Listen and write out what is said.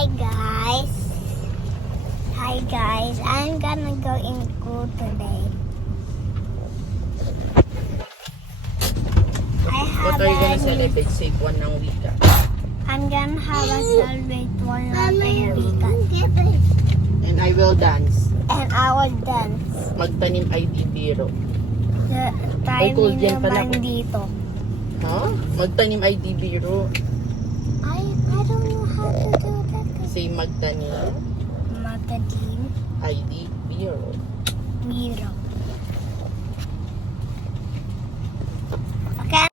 Hi guys. Hi guys. I'm gonna go in school today. What are you gonna celebrate? Say one ng wika. I'm gonna have a celebrate one of the And I will dance. and I will dance. Magtanim ay di biro. The time cold yan pala naman ko. dito. Huh? Magtanim ay di biro. I don't know how to do that. Say magtanim Matadim, ay di biro. Miro. Okay.